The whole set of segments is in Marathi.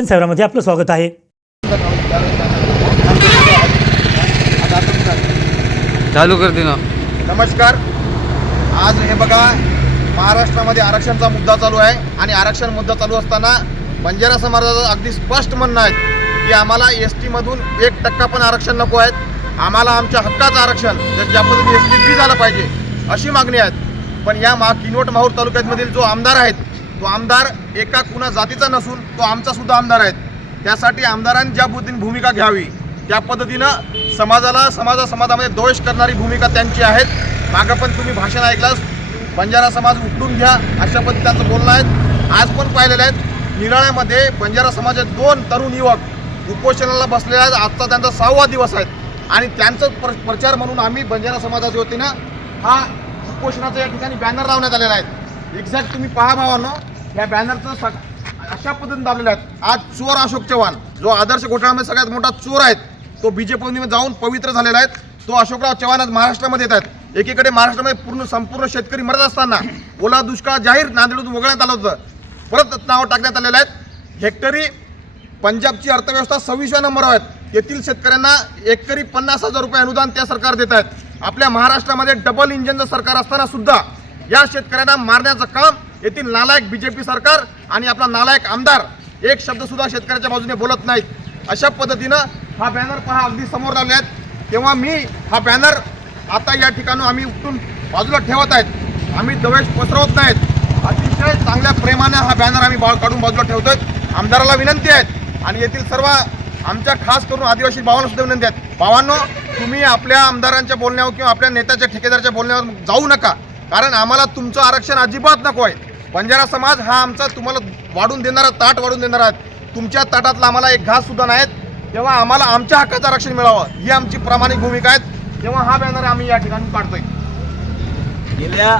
दर्शन सेवरामध्ये आपलं स्वागत आहे. चालू करते ना नमस्कार. आज हे बघा महाराष्ट्रामध्ये आरक्षणचा मुद्दा चालू आहे आणि आरक्षण मुद्दा चालू असताना बंजारा समाजाचं अगदी स्पष्ट म्हणणं आहे की आम्हाला एस टीमधून एक टक्का पण आरक्षण नको आहेत आम्हाला आमच्या हक्काचं आरक्षण जर ज्या पद्धतीने एस टी फ्री झालं पाहिजे अशी मागणी आहेत पण या मा किनवट माहूर तालुक्यामधील जो आमदार आहेत तो आमदार एका कुणा जातीचा नसून तो आमचा सुद्धा आमदार आहे. त्यासाठी आमदारांनी ज्या पद्धतीने भूमिका घ्यावी त्या पद्धतीनं समाजाला समाजा समाजामध्ये दोष करणारी भूमिका त्यांची आहेत. मागं पण तुम्ही भाषण ऐकलास बंजारा समाज उठून घ्या अशा पद्धती त्यांचं बोलणं आहेत. आज पण पाहिलेलं आहेत. निराळ्यामध्ये बंजारा समाजाचे दोन तरुण युवक उपोषणाला बसलेले आहेत. आजचा त्यांचा सहावा दिवस आहे. आणि त्यांचं प्र प्रचार म्हणून आम्ही बंजारा समाजाच्या वतीनं हा उपोषणाचा या ठिकाणी बॅनर लावण्यात आलेला आहे. एक्झॅक्ट तुम्ही पहा भावानं. या बॅनरचं सग अशा पद्धतीने दाबलेले आहेत. आज चोर अशोक चव्हाण जो आदर्श घोटाळ्यामध्ये सगळ्यात मोठा चोर आहे तो बीजेपीमध्ये जाऊन पवित्र झालेला आहे. तो अशोकराव चव्हाण आज महाराष्ट्रामध्ये येत आहेत. एकीकडे महाराष्ट्रामध्ये पूर्ण संपूर्ण शेतकरी मरत असताना ओला दुष्काळ जाहीर नांदेडून वगळण्यात आलं होतं. परत नावं टाकण्यात आलेलं आहेत हेक्टरी पंजाबची अर्थव्यवस्था सव्वीसव्या नंबरवर आहेत. येथील शेतकऱ्यांना एकरी पन्नास हजार रुपये अनुदान त्या सरकार देत आहेत. आपल्या महाराष्ट्रामध्ये डबल इंजिनचं सरकार असताना सुद्धा या शेतकऱ्यांना मारण्याचं काम येथील नालायक बीजेपी सरकार आणि आपला नालायक आमदार एक शब्द सुद्धा शेतकऱ्याच्या बाजूने बोलत नाहीत. अशा पद्धतीनं हा बॅनर पहा अगदी समोर लावले आहेत तेव्हा मी हा बॅनर आता या ठिकाणी आम्ही उठून बाजूला ठेवत आहेत. आम्ही दवेश पसरवत नाहीत. अतिशय चांगल्या प्रेमाने हा बॅनर आम्ही बा- काढून बाजूला ठेवतोय. आमदाराला विनंती आहेत आणि येथील सर्व आमच्या खास करून आदिवासी भावांना सुद्धा विनंती आहेत भावांनो तुम्ही आपल्या आमदारांच्या बोलण्यावर किंवा आपल्या नेत्याच्या ठेकेदारच्या बोलण्यावर जाऊ नका. कारण आम्हाला तुमचं आरक्षण अजिबात नको आहे. बंजारा समाज हा आमचा तुम्हाला वाढून देणारा ताट वाढून देणार आहे. तुमच्या ताटातला आम्हाला एक घास सुद्धा नाहीत. तेव्हा आम्हाला आमच्या हक्काचं आरक्षण मिळावं. ही आमची प्रामाणिक भूमिका आहे. तेव्हा हा बॅनर आम्ही या ठिकाणी काढतोय गेल्या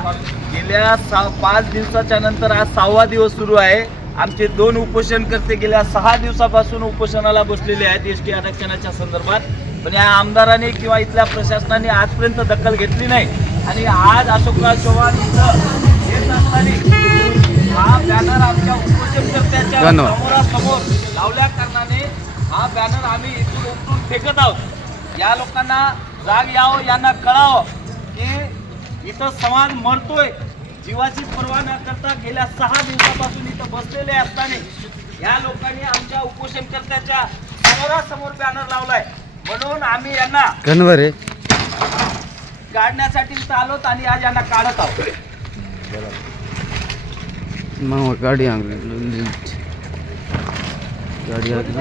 गेल्या सहा पाच दिवसाच्या नंतर आज सहावा दिवस सुरू आहे. आमचे दोन उपोषणकर्ते गेल्या सहा दिवसापासून उपोषणाला बसलेले आहेत एस टी आरक्षणाच्या संदर्भात. पण या आमदाराने किंवा इथल्या प्रशासनाने आजपर्यंत दखल घेतली नाही. आणि आज अशोकराव चव्हाण हा बॅनर आमच्या उपोषणकर्त्याच्या धन्यवाद. समोरासमोर लावल्या कारणाने हा बॅनर आम्ही इथून उपटून फेकत आहोत. या लोकांना जाग यावं यांना कळावं की इथं समाज मरतोय. जीवाची पर्वा न करता गेल्या सहा दिवसापासून इथं बसलेले असताना या लोकांनी आमच्या उपोषणकर्त्याच्या समोरासमोर बॅनर लावलाय. म्हणून आम्ही यांना काढण्यासाठी आलोत आणि आज यांना काढत आहोत. मग गाडी आणली गाडी आणली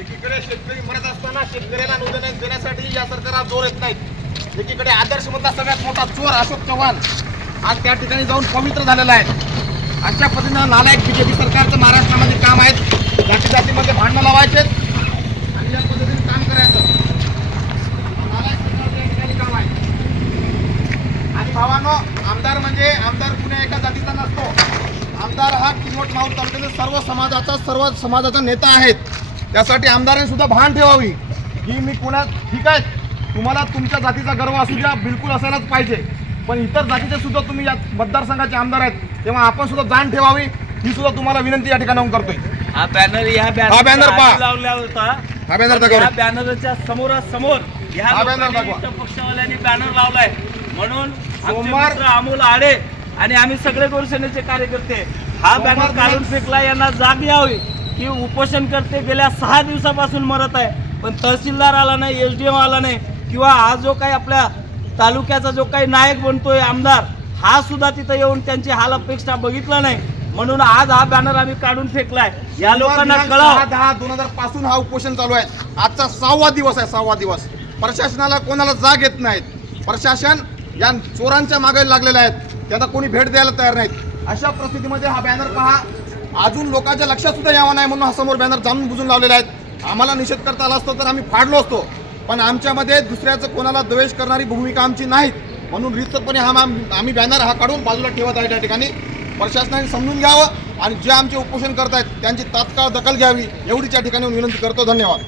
एकीकडे शेतकरी मरत असताना शेतकऱ्याला अनुदान देण्यासाठी या सरकारला जोर येत नाहीत. एकीकडे आदर्श मधला सगळ्यात मोठा चोर अशोक चव्हाण आज त्या ठिकाणी जाऊन पवित्र झालेला आहे. अशा पद्धतीनं नालायक बीजेपी सरकारचं महाराष्ट्रामध्ये काम आहे जाती जातीमध्ये भांडणं लावायचे आणि या पद्धतीने काम करायचं नालायक सरकारचं या ठिकाणी काम आहे आणि भावानो आमदार म्हणजे आमदार कुण्या एका जातीचा नसतो. आमदार हा किनवट माहूर तालुक्यातील सर्व समाजाचा सर्व समाजाचा नेता आहेत. त्यासाठी आमदारांनी सुद्धा भान ठेवावी. की मी कुणा ठीक आहे? तुम्हाला तुमच्या जातीचा गर्व असू द्या बिलकुल असायलाच पाहिजे. पण इतर जातीचे सुद्धा तुम्ही या मतदारसंघाचे आमदार आहेत तेव्हा आपण सुद्धा जाण ठेवावी. ही सुद्धा तुम्हाला विनंती या ठिकाणी करतोय. हा बॅनर या हा पहा. लावला होता. हा दाखवा. या बॅनरच्या समोरासमोर या हा दाखवा. इथं पक्षवाल्यांनी बॅनर लावलाय. म्हणून सोमवार- अमोल आडे आणि आम्ही सगळे गोरसेनेचे कार्यकर्ते हा बॅनर काढून फेकला यांना जाग यावी की उपोषण करते गेल्या सहा दिवसापासून मरत आहे. पण तहसीलदार आला नाही एस डी एम आला नाही किंवा हा जो काही आपल्या तालुक्याचा जो काही नायक बनतोय आमदार हा सुद्धा तिथं येऊन त्यांची हाल अपेक्षा बघितला नाही. म्हणून आज हा बॅनर आम्ही काढून फेकलाय. या लोकांना सहा दहा दोन हजारपासून हा उपोषण चालू आहे. आजचा सहावा दिवस आहे सहावा दिवस. प्रशासनाला कोणाला जाग येत नाहीत. प्रशासन या चोरांच्या मागे लागलेल्या आहेत. त्यांना कोणी भेट द्यायला तयार नाहीत. अशा परिस्थितीमध्ये हा बॅनर पहा. अजून लोकांच्या लक्षात सुद्धा यावा नाही म्हणून हा समोर बॅनर जाणून बुजून लावलेला आहेत. आम्हाला निषेध करता आला असतो तर आम्ही फाडलो असतो. पण आमच्यामध्ये दुसऱ्याचं कोणाला द्वेष करणारी भूमिका आमची नाहीत. म्हणून रितपणे हा आम्ही बॅनर हा काढून बाजूला ठेवत आहे त्या ठिकाणी. प्रशासनाने समजून घ्यावं आणि जे आमचे उपोषण करत आहेत त्यांची तात्काळ दखल घ्यावी एवढीच या ठिकाणी विनंती करतो. धन्यवाद.